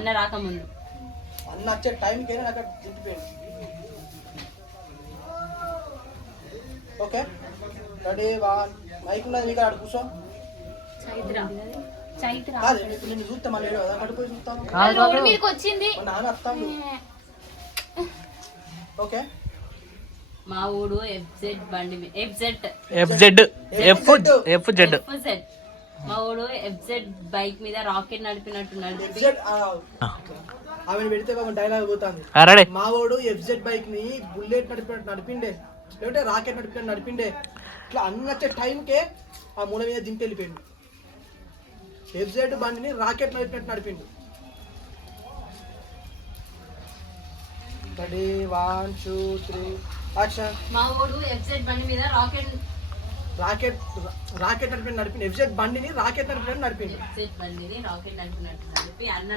అన్న రాకముందు. అన్న వచ్చే టైంకి నాకు దింపిపోయింది. Okay ready one. మైక్ ఉన్నది మీకు అక్కడ కూర్చో. నేను చూస్తా మళ్ళీ అక్కడ పోయి చూస్తాను. నాన్న వస్తాను. ఓకే మా ఊడు ఎఫ్జెడ్ బండి మా ఊడు ఎఫ్జెడ్ బైక్ మీద రాకెట్ నడిపినట్టున్నాడు. ఆమె పెడితే డైలాగ్ పోతుంది. మా వాడు ఎఫ్జెడ్ బైక్ ని బుల్లెట్ నడిపినట్టు నడిపిండే, లేదంటే రాకెట్ నడిపినట్టు నడిపిండే. ఇట్లా అన్ని వచ్చే టైంకే ఆ మూల మీద దింపి వెళ్ళిపోయిండు. ఎఫ్జెడ్ బండిని రాకెట్ నడిపినట్టు నడిపిండు. Ready 1 2 3 action. మా ఊడు ఎఫ్జెడ్ బండి మీద రాకెట్ నడిపిండు. ఎఫ్జెడ్ బండిని రాకెట్ నడిపినట్టు నడిపిండు. ఎఫ్జెడ్ బండిని రాకెట్ నడిపినట్టు నడిపి అన్న